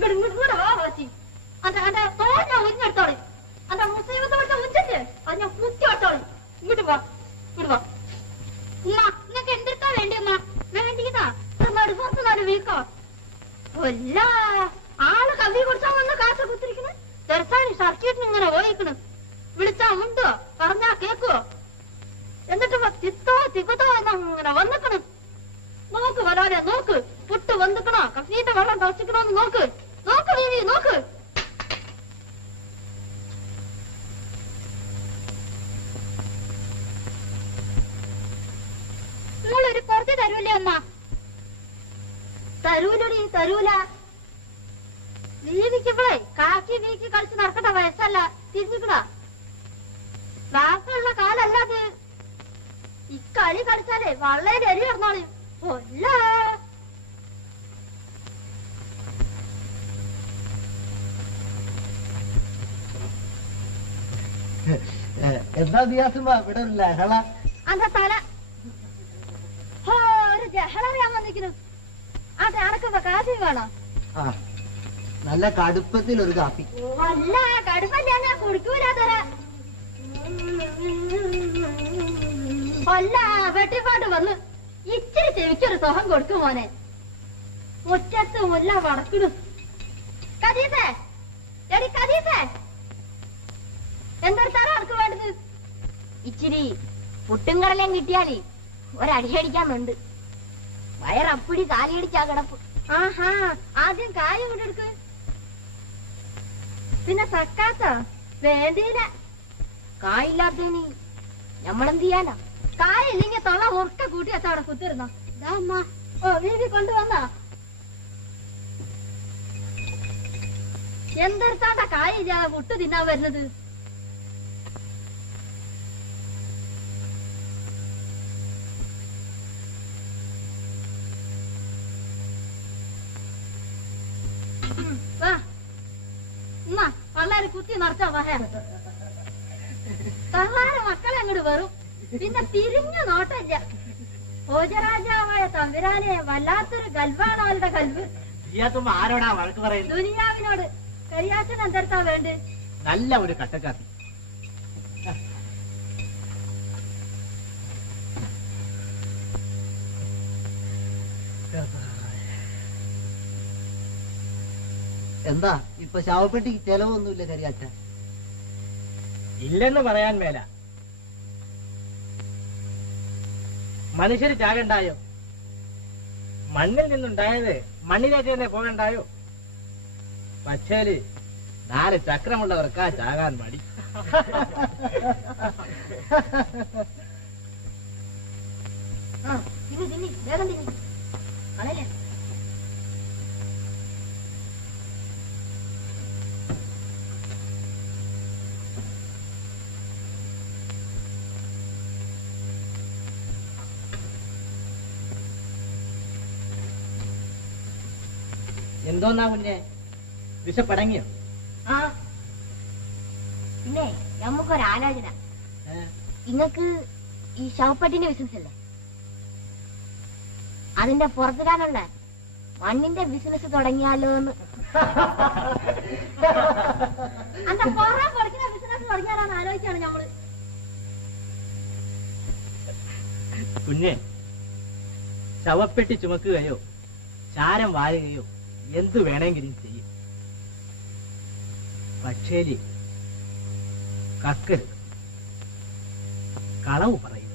ഇവിടെ വാ വാശി അന്റെ തോൽ ഞാൻ ഉരിഞ്ഞെടുത്തോളെ അന്റെ മുസൈബത്തോടെ ഉച്ചക്ക് അത് ഞാൻ കുത്തി എടുത്തോളെ ഇങ്ങോട്ട് വാ ഇങ്ങോട്ട് വാ ഉമ്മ നിങ്ങക്ക് എന്തെടുത്താ വേണ്ടി ഉമ്മ വേണ്ടിയതാ നടുപ്പുറത്ത് നാല് വീക്കോ കൊല്ല ആള് കവി കുടിച്ചാ വന്ന് കാശ കുത്തിരിക്കണ് തെരസാണി സർക്കിട്ടിന് ഇങ്ങനെ ഓയിക്കണ് വിളിച്ചാ ഉണ്ടോ പറഞ്ഞാ കേക്കുവോ എന്നിട്ട് തിത്തോ തിക്കത്തോ ഇങ്ങനെ വന്നിക്കണ് നോക്ക് വരാതെ നോക്ക് പുട്ട് വന്നിക്കണോ കഫീന്റെ വെള്ളം തളച്ചിക്കണോന്ന് നോക്ക് നോക്ക് വീവി നോക്ക് നിങ്ങളൊരു കുറച്ച് തരൂലേ അമ്മ തരൂലടി തരൂല വീതിക്കുമ്പോഴേ കാക്കി വീക്കി കളിച്ച് നടക്കട്ട വയസ്സല്ല തിരിഞ്ഞിക്കണ ക്ലാസ്സുള്ള കാലല്ലാതെ ഈ കളി കളിച്ചാലേ വള്ളേന്റെ അരി കിടന്നോളി കൊല്ല എന്താ ദിയാസുമ്മ ഇവിടെ ഒരു ലഹള അന്റെ തല ഒരു ജഹളറിയാൻ വന്നിരിക്കുന്നു അതെ അനക്കൊക്കെ കാശി വേണോ നല്ല കടുപ്പത്തിൽ ഒരു കാപ്പി അല്ല കടുപ്പല്ല ഞാൻ കുടിക്കൂല തര അല്ല വെട്ടിപ്പാട്ട് വന്ന് ഇച്ചിരി ചെവിക്കൊരു സുഖം കൊടുക്കും മോനെ മുറ്റത്ത് മുല്ല വടക്കിടും കദീസേ എടി കദീസേ എന്തെടുത്താറോ അവർക്ക് വേണ്ടത് ഇച്ചിരി പുട്ടും കടലയും കിട്ടിയാലേ ഒരടിയടിക്കാന്നുണ്ട് വയറപ്പടി കാലിയടിച്ചാ കിടപ്പ് ആഹാ ആദ്യം കായ കൊണ്ടെടുക്ക് പിന്നെ സക്കാത്ത വേണ്ടിയില്ല കായില്ലാത്തതിന് ഞമ്മളെന്ത് ചെയ്യാനാ കായില്ലെങ്കിൽ തൊള്ള ഉറക്ക കൂട്ടി വെച്ച അവിടെ കുത്തിരുന്നോ അമ്മ ഓ വീതി കൊണ്ടുവന്നാ എന്തെടുത്താണ്ട കായില്ലാതെ പുട്ട് തിന്നാൻ വരുന്നത് വളരെ കുത്തി നടത്താ വഹ തള്ളാരെ മക്കളെ അങ്ങോട്ട് വരും പിന്നെ തിരിഞ്ഞു നോട്ടല്ല ഭോജരാജാവായ തമ്പുരാനെ വല്ലാത്തൊരു ഗൽവാണ് അവരുടെ കൽവ് ആരോടാ വഴക്ക് പറയുന്നത് ദുനിയാവിനോട് കരിയാച്ചൻ എന്തെടുത്താ വേണ്ട നല്ല ഒരു കട്ടക്കാപ്പി എന്താ ഇപ്പൊ ശവപ്പെട്ടിക്ക് ചെലവൊന്നുമില്ല കരിയാച്ച ഇല്ലെന്ന് പറയാൻ മേല മനുഷ്യര് ചാകണ്ടായോ മണ്ണിൽ നിന്നുണ്ടായത് മണ്ണിലേക്ക് തന്നെ പോകണ്ടായോ പക്ഷേല് 4 ചക്രമുള്ളവർക്കാ ചാകാൻ മടി വേഗം തിന്നി കളയല്ലേ എന്തോന്നാ കുഞ്ഞെ വിശപ്പടങ്ങിയോ ആ പിന്നെ നമുക്കൊരാലോചന ഇങ്ങക്ക് ഈ ശവപ്പെട്ടിന്റെ ബിസിനസ് അല്ലേ അതിന്റെ പുറത്തിടാനുള്ള മണ്ണിന്റെ ബിസിനസ് തുടങ്ങിയാലോ എന്ന് അന്റെ പുറ കൊടുക്കുന്ന ബിസിനസ് തുടങ്ങിയാലോന്ന് ആലോചിച്ചാണ് ഞമ്മള് കുഞ്ഞെ ശവപ്പെട്ടി ചുമക്കുകയോ ചാരം വാരുകയോ എന്തു വേണമെങ്കിലും ചെയ്യും പക്ഷേലി കക്കരുത് കളവ് പറയുക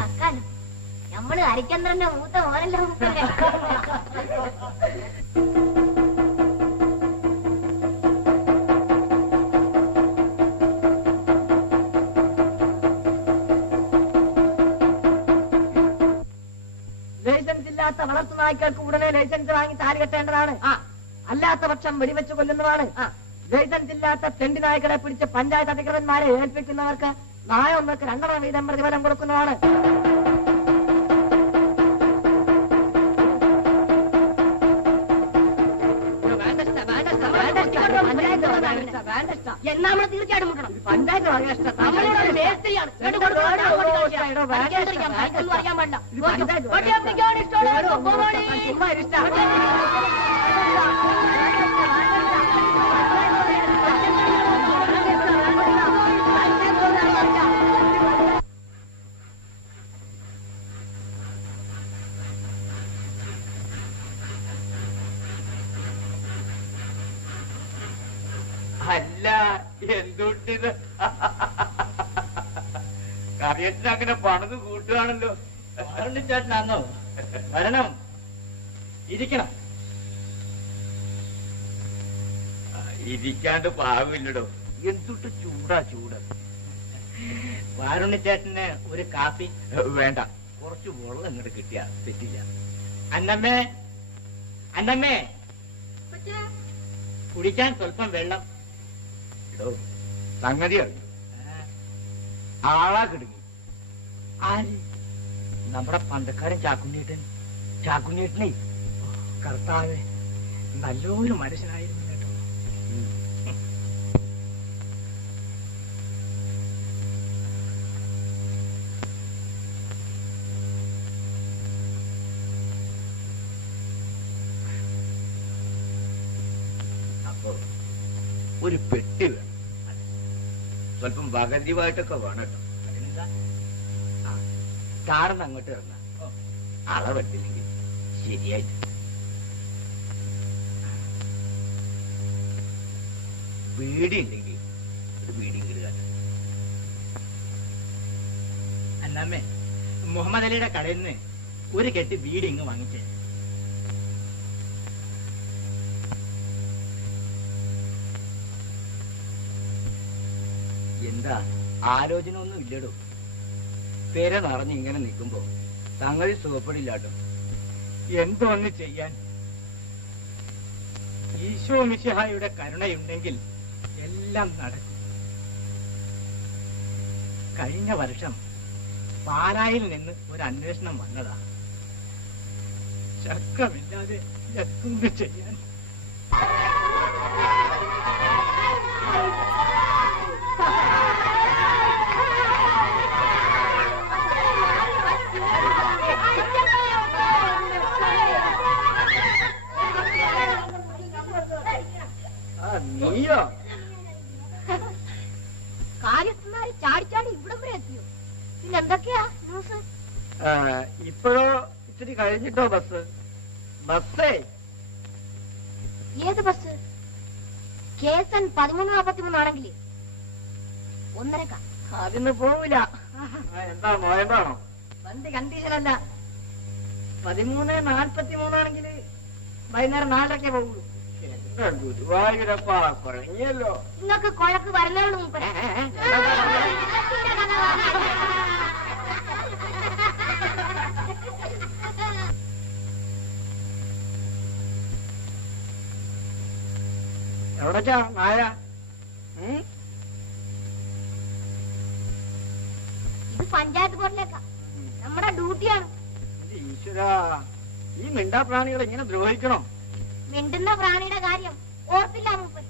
കക്കാനും നമ്മള് ഹരിചന്ദ്രന്റെ മൂത്ത മോനല്ലോ വളർത്തു നായ്ക്കൾക്ക് ഉടനെ ലൈസൻസ് വാങ്ങി താലി കെട്ടേണ്ടതാണ് അല്ലാത്ത പക്ഷം വെടിവെച്ച് കൊല്ലുന്നതാണ് ലൈസൻസ് ഇല്ലാത്ത തെണ്ടി നായ്ക്കളെ പിടിച്ച് പഞ്ചായത്ത് അധികൃതന്മാരെ ഏൽപ്പിക്കുന്നവർക്ക് നായ ഒന്നൊക്കെ 2.5 വീതം പ്രതിഫലം കൊടുക്കുന്നതാണ് മുട്ടാ. എന്നാ നമ്മൾ തീർച്ചയായിട്ടും മുട്ടണം. പഞ്ചായത്ത് നമ്മളിവിടെ ഒരു മേസ്ത്രിയാണ്. ഇങ്ങോട്ട് കൊടുത്തോ, അങ്ങോട്ട് കളിക്കാം. പഠിക്കാതിരിക്കാം, പഠിക്കൊന്നും അറിയാൻ പാടില്ല. ഓക്കേ, പഠിക്കാൻ ഇഷ്ടമുള്ള പോവാണി. അല്ല എന്തുട്ടിത് കറിയത്തിന് അങ്ങനെ പണിത് കൂട്ടുകയാണല്ലോ. ചേട്ടനാന്നോ? വരണം, ഇരിക്കണം. ഇരിക്കാണ്ട് പാവില്ലടോ. എന്തുട്ട് ചൂടാ ചൂട്. വാരുണ്ണിച്ചേട്ടന് ഒരു കാപ്പി വേണ്ട, കുറച്ച് വെള്ളം ഇങ്ങോട്ട് കിട്ടിയാ തെറ്റില്ല. അന്നമ്മേ, അന്നമ്മേ, കുടിക്കാൻ സ്വല്പം വെള്ളം. എടോ, സംഗതി അറിഞ്ഞു. ആളാ കിടങ്ങി. ആര്? നമ്മുടെ പന്തക്കാരൻ ചാക്കുണ്ണീട്ടനെ. കർത്താവേ, നല്ലൊരു മനുഷ്യനായിരുന്നു കേട്ടോ. അപ്പൊ ഒരു പെട്ടി വേണം. സ്വല്പം വകന്തിവായിട്ടൊക്കെ വേണം കേട്ടോ. അതിനെന്താ? താഴ്ന്ന് അങ്ങോട്ട് ഇറങ്ങാം. അളവെട്ടില്ലെങ്കിൽ ശരിയായിട്ട്. വീടി ഉണ്ടെങ്കിൽ ഒരു വീടിയും കിടുക. അന്നമ്മേ, മുഹമ്മദ് അലിയുടെ കടയിൽ നിന്ന് ഒരു കെട്ടി ബീഡി ഇങ്ങ് വാങ്ങിച്ചേ. എന്താ ആലോചന ഒന്നും ഇല്ലടോ. പേരെ നിറഞ്ഞ് ഇങ്ങനെ നിൽക്കുമ്പോ സംഗതി സുഖപ്പെടില്ലാട്ടോ. എന്തോന്ന് ചെയ്യാൻ? ഈശോ മിശിഹായുടെ കരുണയുണ്ടെങ്കിൽ എല്ലാം നടക്കും. കഴിഞ്ഞ വർഷം പാലായിൽ നിന്ന് ഒരു അന്വേഷണം വന്നതാ. ശക്കമില്ലാതെ എന്ത് ചെയ്യാൻ? നീയോ? കാര്യസ്ഥന്മാര് ചാടിച്ചാടി ഇവിടം വരെ എത്തിയോ? പിന്നെ എന്തൊക്കെയാ ന്യൂസ്? ഇപ്പോഴോ ഇത്തിരി കഴിഞ്ഞിട്ടോ ബസ്സേ? ഏത് ബസ്? കേസൻ 13:43 ആണെങ്കിൽ 1:30. അതിന്ന് പോവില്ല. എന്താ നോയമ്പാണോ? വണ്ടി കണ്ടീഷനല്ല. 13:43 ആണെങ്കിൽ വൈകുന്നേരം 4:00 പോകുള്ളൂ. എന്താ ഗുരുവായൂരപ്പാ, കുഴങ്ങിയല്ലോ. നിങ്ങൾക്ക് കുഴക്ക് വരണേള്ളൂ മൂപ്പരെ. എവിടേക്കാ നായ? ഇത് പഞ്ചായത്ത് ബോർഡിലേക്കാ. നമ്മുടെ ഡ്യൂട്ടിയാണ്. ഈശ്വരാ, ഈ മിണ്ടാപ്രാണികളെ ഇങ്ങനെ ദ്രോഹിക്കണോ? മിണ്ടുന്ന പ്രാണിയുടെ കാര്യം ഓർത്തില്ല മൂപ്പര്.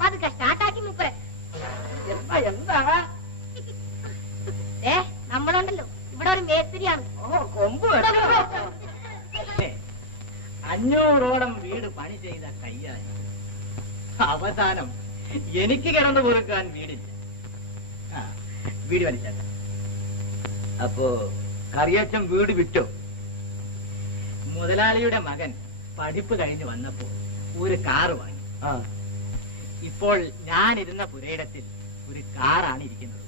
പതുക്കെ സ്റ്റാർട്ടാക്കി മൂപ്പരെ. എന്താ നമ്മളുണ്ടല്ലോ ഇവിടെ ഒരു മേസ്തിരിയാണ്. കൊമ്പ് 500ഓളം വീട് പണി ചെയ്ത കയ്യായി. അവസാനം എനിക്ക് കിടന്നു പൊറുക്കാൻ വീടില്ല. വീട് വലിച്ചല്ല. അപ്പോ കറിയച്ചൻ വീട് വിറ്റോ? മുതലാളിയുടെ മകൻ പഠിപ്പ് കഴിഞ്ഞ് വന്നപ്പോ ഒരു കാറ് വാങ്ങി. ഇപ്പോൾ ഞാനിരുന്ന പുരയിടത്തിൽ ഒരു കാറാണ് ഇരിക്കുന്നത്.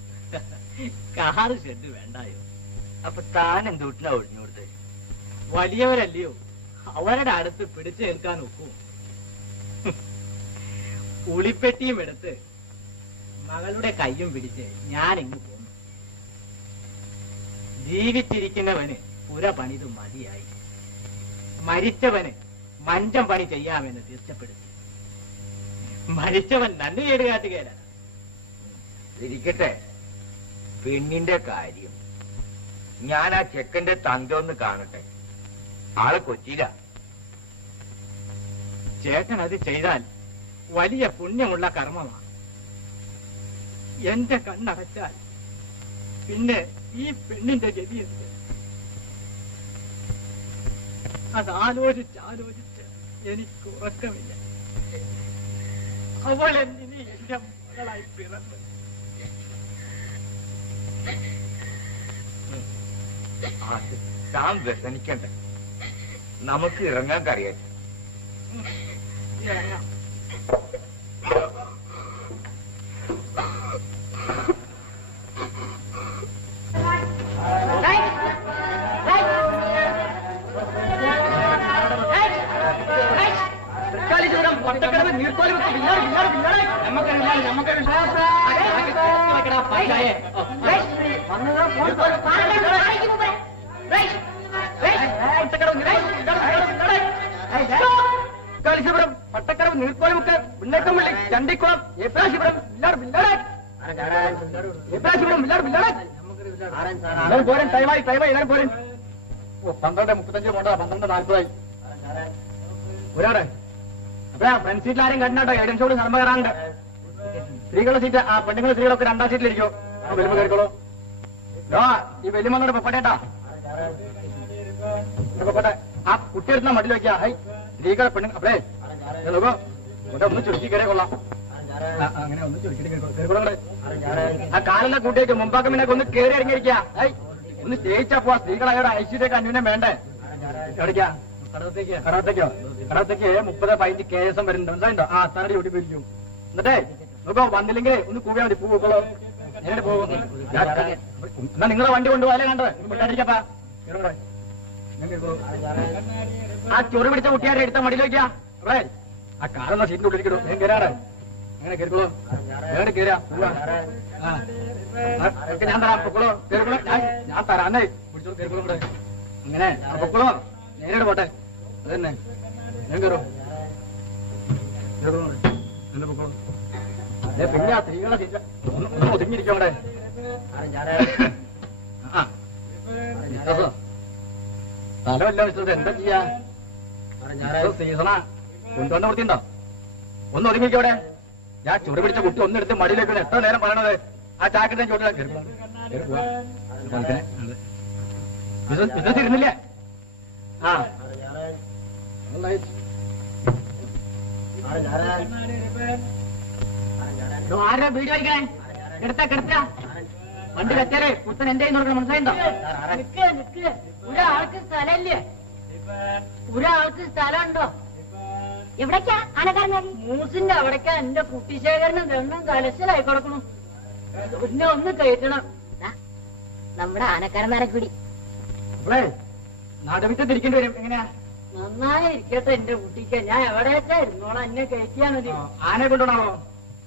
കാറ് ഷെഡ് വേണ്ടായോ? അപ്പൊ താൻ എന്തുട്ടിനാ ഒഴിഞ്ഞു കൊടുത്തത്? വലിയവരല്ലയോ, അവരുടെ അടുത്ത് പിടിച്ചു നിൽക്കാൻ ഒക്കും. ഉളിപ്പെട്ടിയും എടുത്ത് മകളുടെ കയ്യും പിടിച്ച് ഞാൻ ഇങ്ങ് പോന്നു. ജീവിച്ചിരിക്കുന്നവന് പുര പണിത് മതിയായി. മരിച്ചവന് മഞ്ചം പണി ചെയ്യാമെന്ന് തീർച്ചപ്പെടുത്തി. മരിച്ചവൻ നന്ദി കേടുകാട്ടുകയില്ല. ഇരിക്കട്ടെ, പെണ്ണിന്റെ കാര്യം ഞാൻ ആ ചെക്കന്റെ തന്തയൊന്ന് കാണട്ടെ. ആള് കൊച്ചിയില. ചേട്ടൻ അത് ചെയ്താൽ വലിയ പുണ്യമുള്ള കർമ്മമാണ്. എന്റെ കണ്ണടച്ചാൽ പിന്നെ ഈ പെണ്ണിന്റെ ഗതി എന്ത്? അതാലോചിച്ച് എനിക്ക് ഉറക്കമില്ല. അവൾ എന്നിനി എന്റെ മകളായി പിറന്നു. താൻ വ്യസനിക്കണ്ട, നമുക്ക് ഇറങ്ങാൻ കഴിയാം. ഇറങ്ങാം. പട്ടക്കടവ് നീർത്തോലി കാലിശപുരം പട്ടക്കടവ് നീർത്തോലിമുക്ക് പിന്നേക്കമ്പള്ളി ചണ്ടിക്കുളം ഏപ്രാശിപുരം ഏപ്രാശിപുരം എല്ലാവരും പോരൻ. ടൈമായി എല്ലാവരും പോരൻ. 12:35 പോണ്ട, 12:40 ഒരാടെ. അപ്പഴാ ഫ്രണ്ട് സീറ്റിൽ ആരും കണ്ടാട്ടോ, ഏഴ് നിമിഷം കൂടി നടമ്പ കയറാനുണ്ട്. സ്ത്രീകളുടെ സീറ്റ്, ആ പെണ്ണുങ്ങളുടെ സ്ത്രീകളൊക്കെ 2ാം സീറ്റിലിരിക്കോ. ആ വലിയ കയറിക്കോളൂ. ഈ വലിയമ്മന്നോട് പൊപ്പട്ടേട്ടാ, പൊപ്പട്ടെ. ആ കുട്ടി എടുത്ത മടിയിൽ വെക്കാ. ഹൈ സ്ത്രീകളെ പെണ്ണു അപ്പഴേ നോക്കോ, ഒന്ന് ചുരുക്കി കയറിയ കൊള്ളാം. അങ്ങനെ ഒന്ന് ചുരുക്കിട്ട് കയറിക്കോളൂ. ആ കാലെല്ലാം കൂട്ടിയേക്ക് മുമ്പാക്കം പിന്നെ ഒന്ന് കയറി ഇറങ്ങിയിരിക്കുക. ഹൈ ഒന്ന് സ്റ്റേജിച്ചാ പോവാ. സ്ത്രീകളായോടെ ഐശ്വര്യൊക്കെ അന്വേഷണം വേണ്ടേ? എവിടേക്കാ? കടവത്തേക്ക് 30-15 KSM വരുന്നുണ്ട്. മനസ്സിലായിട്ടോ? ആ തറടി ഓടി പിരിക്കും. എന്നിട്ടേ നോക്കോ, വന്നില്ലെങ്കിൽ ഒന്ന് കൂവിയാ മതി. പൂക്കളോ നേരിട്ട് പോകും. എന്നാ നിങ്ങളെ വണ്ടി കൊണ്ടുപോകാലേ കണ്ടത്. വിട്ടായിരിക്കപ്പാ. ആ ചൊറി പിടിച്ച കുട്ടിയാരെ എടുത്ത മടിയിൽ വയ്ക്കാ. അവിടെ ആ കാറെന്നാ സീറ്റിന്റെ ഉള്ളിലിരിക്കണു. ഞാൻ കയറാറ്. അങ്ങനെ കയറിക്കോളൂ. നേരിട്ട് കയറാ. ഞാൻ തരാം. പൊക്കോളൂ. കയറിക്കോളൂ. ഞാൻ തരാന്നേ. പിടിച്ചോളൂ. കയറിക്കോളൂ. ഇവിടെ അങ്ങനെ പൊക്കോളൂ. നേരിട്ട് പോട്ടെ. അതന്നെ ഞാൻ കയറും. എന്നെ പൊക്കോളൂ. അതെ പിന്നെ ആ സ്ത്രീകളെ ഒന്ന് ഒതുങ്ങിയിരിക്കും അവിടെ. സ്ഥലമല്ല വിശ്വസം. എന്താ ചെയ്യാ? സീസണാ കൊണ്ടുവന്ന വൃത്തിയുണ്ടോ? ഒന്ന് ഒതുങ്ങിയിരിക്കും അവിടെ. ഞാൻ ചുറി പിടിച്ച കുട്ടി ഒന്നെടുത്ത് മടിയിലേക്ക് എത്ര നേരം പറയണത്? ആ ചാക്കിന്റെ ചോട്ടിലാ ബിസിനസ് ഇരുന്നില്ലേ? ആ ആരാ വീഡിയോ അയക്കണേ? കിടത്ത വണ്ടി കച്ചാലേ പുത്തൻ എന്റെ നോക്കണം. മനസ്സിലായിണ്ടോ? ഒരാൾക്ക് സ്ഥലമില്ലേ? ഒരാൾക്ക് സ്ഥലമുണ്ടോ? എവിടേക്കാ ആനക്കാരൻ? മൂസിന്റെ അവിടേക്കാ എന്റെ കുട്ടിശേഖരന് രണ്ടും കലശലായി കൊടുക്കണം. പിന്നെ ഒന്ന് കയറ്റണം. നമ്മുടെ ആനക്കാരന്മാരെ കൂടി നടുവിട്ട് തിരിക്കേണ്ടി വരും. എങ്ങനെയാ? നന്നായി ഇരിക്കട്ടെ എന്റെ കുട്ടിക്ക്. ഞാൻ എവിടെയൊക്കെ ഇരുന്നോളാം. എന്നെ കയറ്റിയാ മതി. ആനെ കൊണ്ടുപോണോ?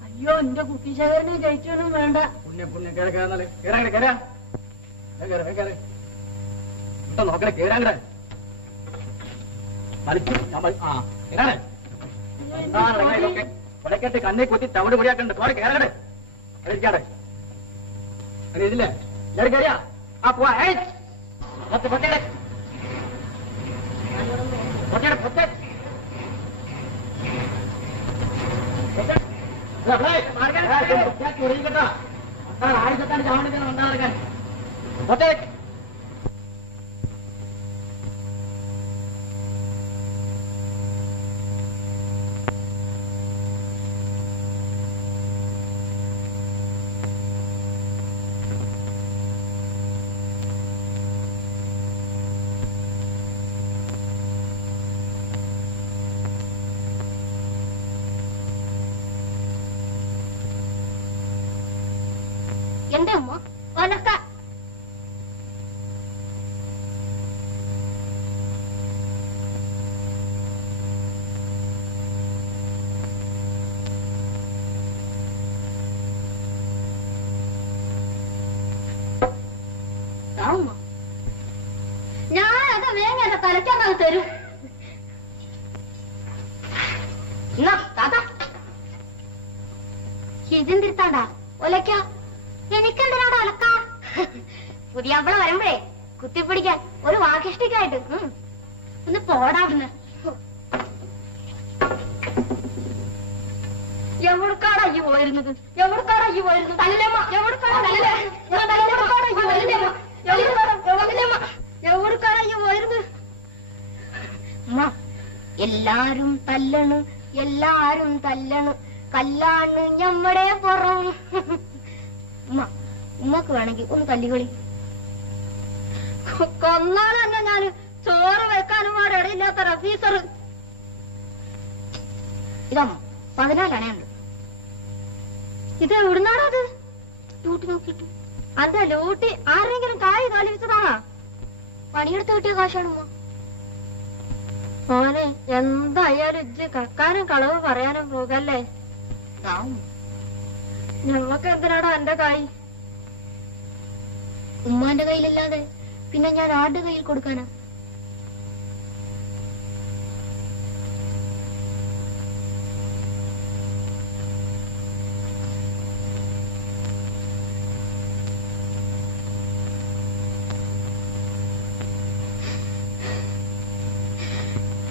അയ്യോ എന്റെ കുട്ടിശേഖരനെ കയറ്റൊന്നും വേണ്ട. പുണ്യം കേറാ നോക്കണേ. കേറാങ്ങടെ വലിച്ചു. ഇവിടേക്കട്ട് കണ്ണി കുത്തി തവിട് മുടിയാക്കണ്ട്. കോടെ കേറങ്ങടെ. കഴിക്കാടെ ഇതില്ലേ? എല്ലാവരും കയറിയാ? ആ പോവാ. പൊട്ടേടെ കേട്ടാ. ആയിരത്താണ് ചാവണ്ടിക്കാൻ ഉണ്ടാകാൻ. പൊട്ടേ എന്റെ ഉമ്മ ഒലക്ക. ഞാനത് വേഗം എന്റെ തലയ്ക്കന്നത് തരും. എന്നാ താത്ത ഇതെന്തിരുത്താണ്ടാ ഒലക്ക? എനിക്കെന്തിനാണ് ഒലക്ക? പുതിയ അവളെ വരുമ്പോഴേ കുത്തിപ്പിടിക്കാൻ ഒരു വാക്കിഷ്ടിക്കായിട്ട് ഒന്ന് പോടാവുന്ന. എവിടക്കാടാ ഈ പോയിരുന്നത്? തന്നിലെ എല്ലാരും തല്ലണ് എല്ലാരും തല്ലണ് കല്ലാണ് ഞമ്മടെ പുറം. ഉമ്മക്ക് വേണമെങ്കിൽ ഒന്ന് തല്ലികളി. കൊന്നാളെന്നെ ഞാൻ ചോറ് വെക്കാനും പാടെ ഇടയില്ലാത്ത റഫീസർ. ഇതമ്മ 14 അണയുണ്ട്. ഇത് എവിടുന്നാണോ അത്? ലൂട്ടി നോക്കിട്ടു. അന്റെ ലൂട്ടി ആരെങ്കിലും കായ് കാലിച്ചതാണോ? പണിയെടുത്ത് കിട്ടിയ കാശാണ് ഉമ്മ. മോനെ എന്തായാലും ഇജ്ജ് കക്കാനും കളവ് പറയാനും പോകല്ലേ. ഞങ്ങൾക്ക് എന്തിനാടാ എന്റെ കായ്? ഉമ്മാന്റെ കയ്യിലല്ലാതെ പിന്നെ ഞാൻ ആരുടെ കയ്യിൽ കൊടുക്കാനാ?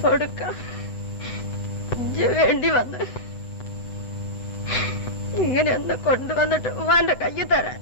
കൊടുക്കാം വേണ്ടി വന്ന് ഇങ്ങനെയൊന്ന് കൊണ്ടുവന്നിട്ട് ഉമ്മാന്റെ കയ്യിൽ തരാൻ